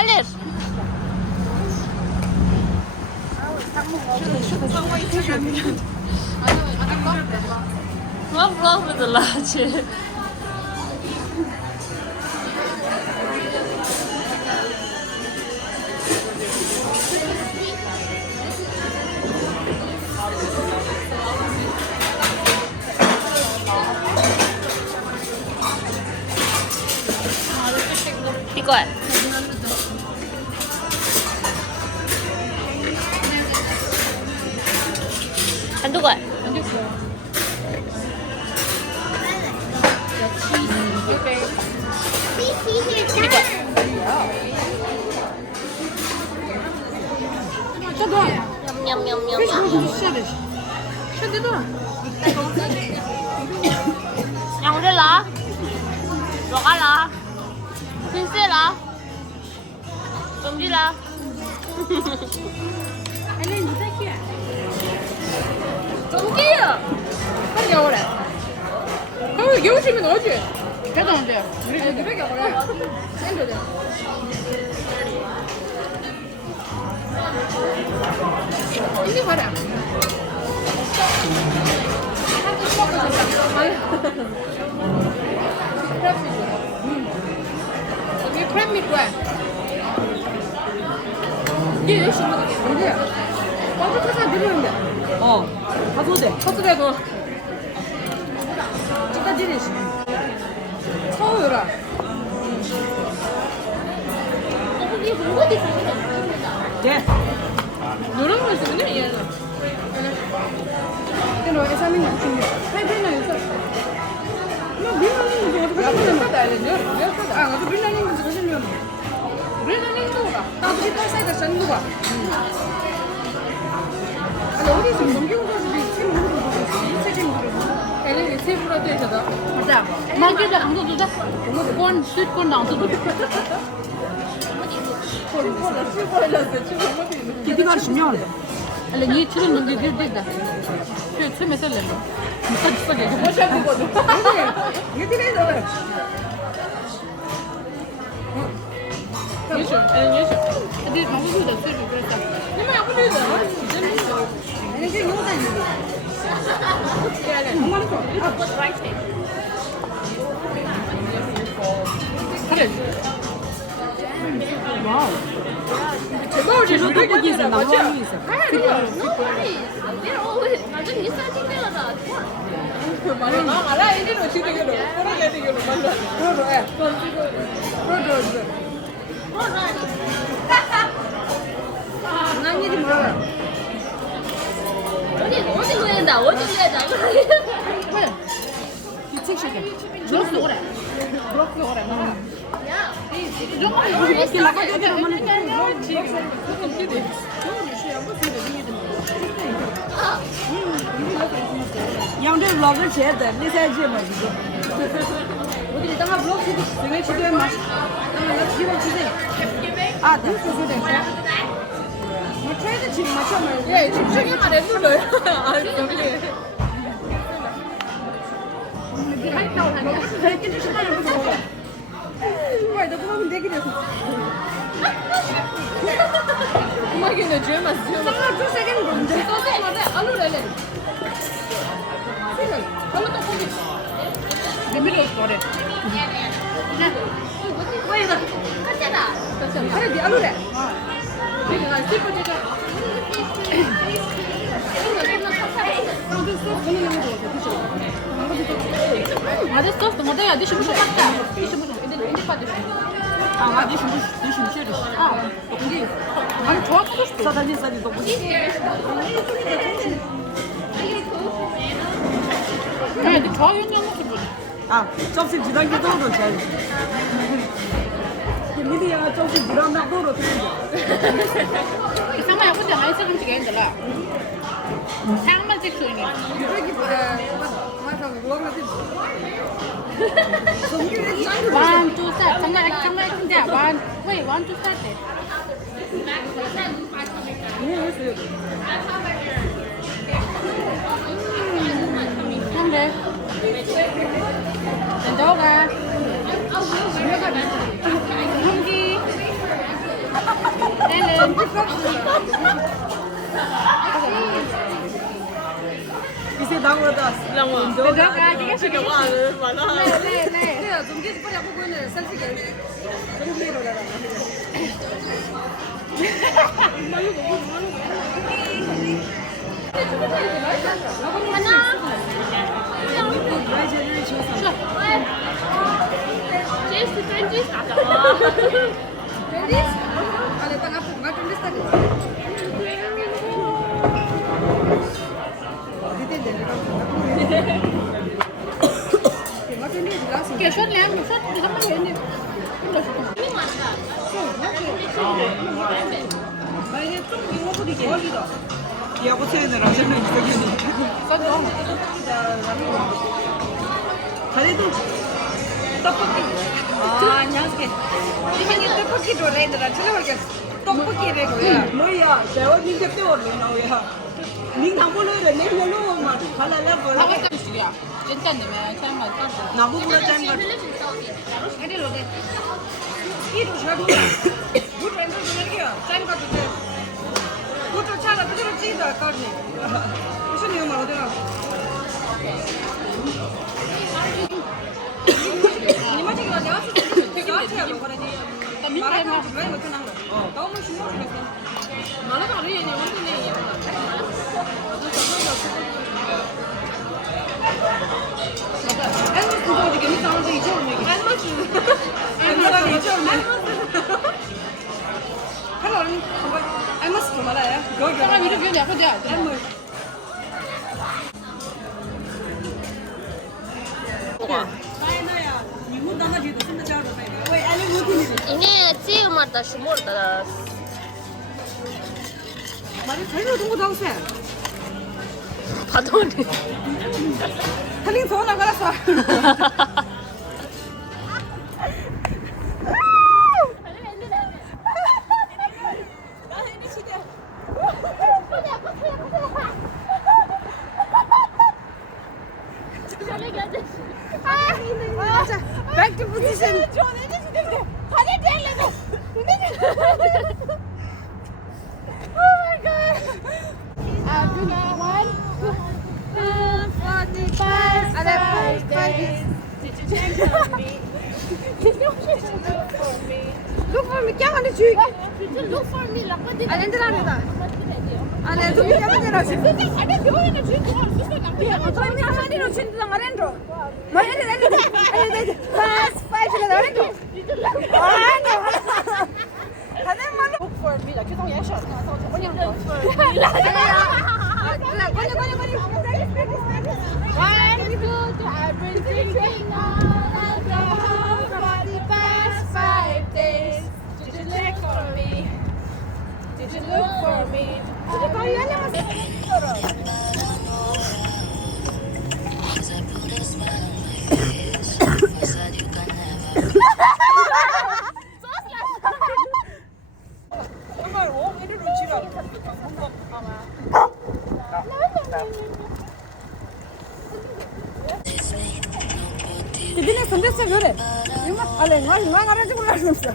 빨리. Vlog met de laatje. 이거 한두 건. 냠냠냠냠. 야, 우리 라. 뭐가 라? 빈세 라. 좀비 라. 좀비야. 빨리 오래. 어, 여우시면 어디? 배도 안 돼요. 우리 배가 오래. 샌도 돼. 이리 가라. 여기 크랩 뭐야? 이게 열심히 뭔데? 완전 타사 들으는데. 가소대. 가소대도. 찌까 지리시. 서울아. 거기 홍보대 있어. 네. 이런 거 있으면요, 얘는. 이거 에사민 같은 게. 하이브리나 요새. 뭐 밀라닌 거 어떻게 하면 알려줘? 아, 어떻게 밀라닌 거 하시면. 밀라닌 거가. 나도 이따 사이가 싼 거가. 아니 어디서 넘기고 가지고 책 물어보고 있어. 책임 물어보고. 애는 책 물어도 되잖아. 맞아. 마켓에 안 써도 돼? 권, 실권 안 써도 돼. 기대가 심해하네. 아니 니 출연 넘기 길다. 그 처음에 쓸래. 무슨 소리야? 뭐 잡는 거죠? 이게 되게 좋아요. 예술, 예술. 근데 방송도 쓰고 그랬다. 정말 안 보여줘. 아니 이게 영상인데. 어떻게 해야 돼? 정말 좋아. What's writing? 그래. 와우. 제가 어제 Tteokbokki 있어. 나무이 있어. 나중에 사진 내려다. 말해. 말아 이리로 지대로. 그러게 되기로 말라. 그러로 해. 그러로. 난 일이 뭐야? 어디 그랬다. 어디 그랬다. 그래. 이 책 시계. 블록스 오래. 블록스 오래. 야. 이렇게 나가게 되면 양대 블록을 제대. 내 사진 뭐. 어디 다가 블록 시대 중에 시대 막. 나 기본 시대. 아, 네. 뭐 트레이드 지금 맞춰면. 예, 집중이 말해 불러요. 아, 여기. 한다고 하는. 잘 끼는 시간을 보고. 왜 너 그러면 내기래서. 음악이네 주에 맞죠. 정말 두 세계는 뭔데? 소세 맞아. 알로레레. 세계. 알로 떡볶이. 내밀어 거래. 왜 이거? 같잖아. 그래, 네 알로레. 내가 슬퍼 주자. هذا الصوص مضيع ديش مش حتى ديش مش اللي قادش اه ديش مش اه نجيب انا توقف صدى صدى توقف هذه 좋아요 먹어 아 점심 지난 게 더도 잘 미디어가 점심 지난 게 더도 잘 상마야 혼자 많이 쓰는 게 아니라 상만 찍소니 One, two, start. 정말 진짜 one. Wait, one, two, start. 근데 너가 한기 이제 나오다. 나와. 내가 가기가 싫어. 많아. 네. 좀 계속 빨리 하고 있는 셀프게. 정기로 나가. 하나. Cheers to 20s 가자. 20s? Ale tak na tym wystarczy. Keszonnya, keszon, di sana ini. Ini mana? Banyak tuh yang mau dikirim. 야구 체인을 하자면 이거겠니? Kau 다리도 떡볶이. 아, 안녕하세요. 이게 떡볶이도 레이더라. 저녁에 떡볶이래 그거야. 뭐야? 제가 민대 빼올래 나오야. 민당불로래 내려놓으면 갈라라 볼라. 시야. 괜찮네. 잘 맞다. 나무보다 짠 거. 어디 로데? 이도 저도. 무슨 소리야? 짠 것도 돼. 무슨 차가 그대로 찌다 까지. 무슨 이유 말하더라. 이 맛이 그냥 내가 쓰는 되게 아치야 그러니. 말하면 좀 많이 못하는 거. 너무 신경 쓰였어. 말하면 안 해. 완전 해. En kuvvetli gemi tanrıda hiç olmuyor. En başı. hiç olmuyor. Hello, en başı kumala ya. 내가 위로 변이 약간 돼야 돼. En başı. 나야, 이모 나가지도 진짜 잘하다. 왜 아니 못이니? 이게 지금마다 주모르다. 말이 별로 동고 당세. 바도니. 할린 소나 가라서. Back to position. Oh my god. One, two, 45 days. Did you check on me? Look for me, क्या हाल है Did you look for me? Like, what did अरे इंतजार नहीं था अरे तुम क्या बजे रहो I don't know when तो इन्हें हमारी रोशन तो हमारे इंट्रो मैं अरे पास पास ले रहे इंट्रो हमें मालूम Look for me. 나 계속 예셔. 그냥 One, two, three. I've been drinking all alcohol for the past 5 days. Did you look for me? Did you look for me? Dibine sındırsa göre. Yuma alın var aracı kullanmışlar.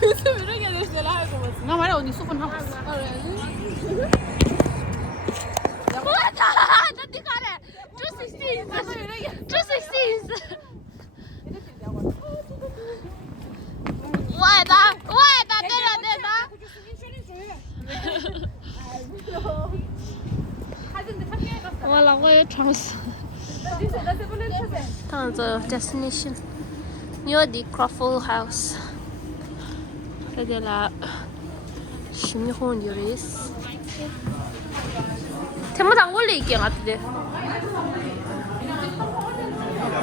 교수 이렇게 되시더라 하고 봤어. 나 말해 언니 수분 하고 있어. 나 니가래. 주식시스. 주식시스. 와나 내려. 와라고요 장수. 다음 저 destination near the Crawford House. 그게 라 심리혼 유리스. 태무 안 걸려 있게 같은데.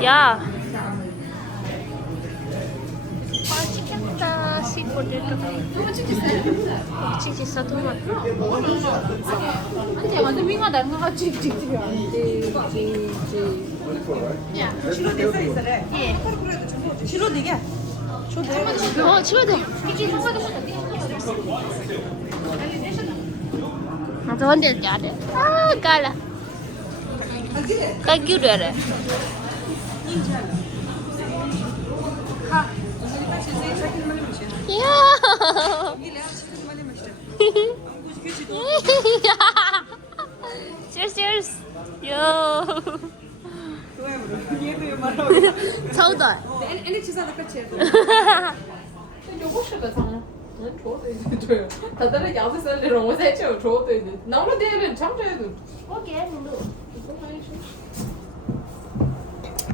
야. 맛있겠다. 시포테이토. 치즈 있어 토마토. 아니 완전 윙하다. 뭔가 찍찍찍이야. Şilo dese isere. Şilo dige. 치워도. 아, 저 혼자 해야 돼. 아, 깔라. 깔기로 해. 가. 저기 같이 제 자기는 말이 뭐지? 야. 이래 지금 말이 뭐지? Cheers, cheers. Yo. 얘도 말하고. 차우다. 애니 치사도 같이 해. 有不是个汤，能戳对就对。他在那样子生那种，我才就戳对的。那我点人尝这个，我给你了。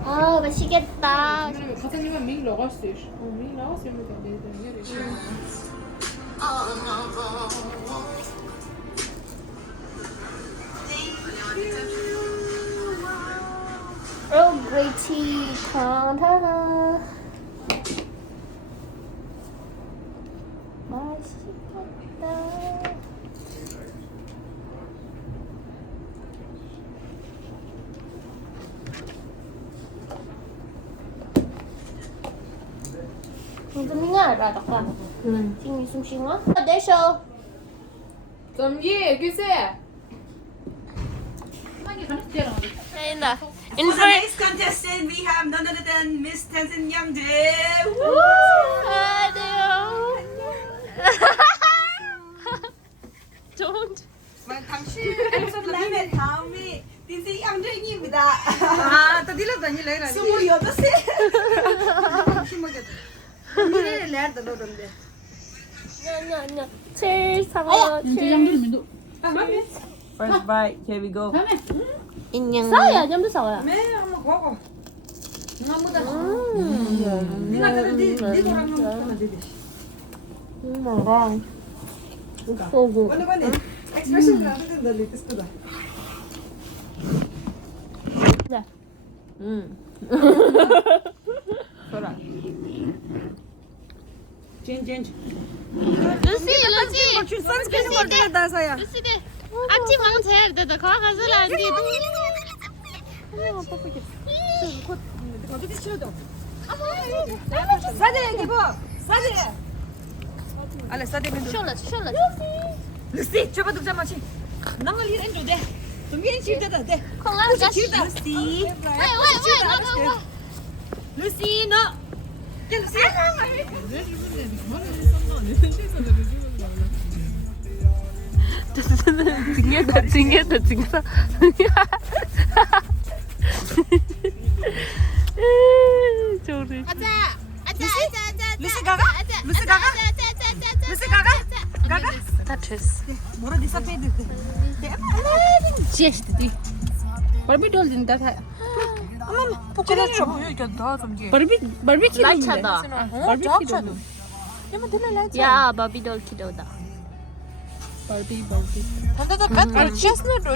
아, 맛있겠다. 과장님은 밍 나갈 수 있어. 밍 나왔으면 되는데. Earl Grey tea, 카나나. 맛있겠다. Mình tính ngại rồi đọc là xin xin xin quá để show怎么给谁？那你看这样的。 đây là For in the front next contestant, we have none other than Miss Tanzan Youngday. don't 당신 엠솔라면 다음이 딘지 양정입니다. 아, 또 딜러도 아니 레라. 28세. 당신 먹였다. 미래를 내야다 너던데. 냐냐냐 제일 상어 제일 First bite, here we go. 인형 싸야 냠도 싸야 매 한번 먹어. 나무다. 니가 그래 니 너랑 먹으면 되지. 뭔가 소고 빨리. Expression 안 된다 리스트다. 네 소라. 젠. 루시 루시 선스크린 걸들 다서야. 루시 데 앞치 망체 되다 거 가서 란디 어디 치워도. 사제 여기 봐. 사제. 알레 사제 맨. 셜라 루시 저거 좀 잡아치. 나가 리 엔도 돼. 좀 미엔 치다 돼. 콩아 가시 루시. 왜 나가 루시 너. 루시. 징계다 징사 저리 루시 가가? 루시 가가? 루시 가가? 가가? 타트스 뭐라 디사페드. 제스티. 버비 돌린 다. 어머, 포크를 줘. 여기 더 좀. 버비 라이차다 버비 키도. 야 바비돌 키도다 버비. 단다다 뱃 체스너도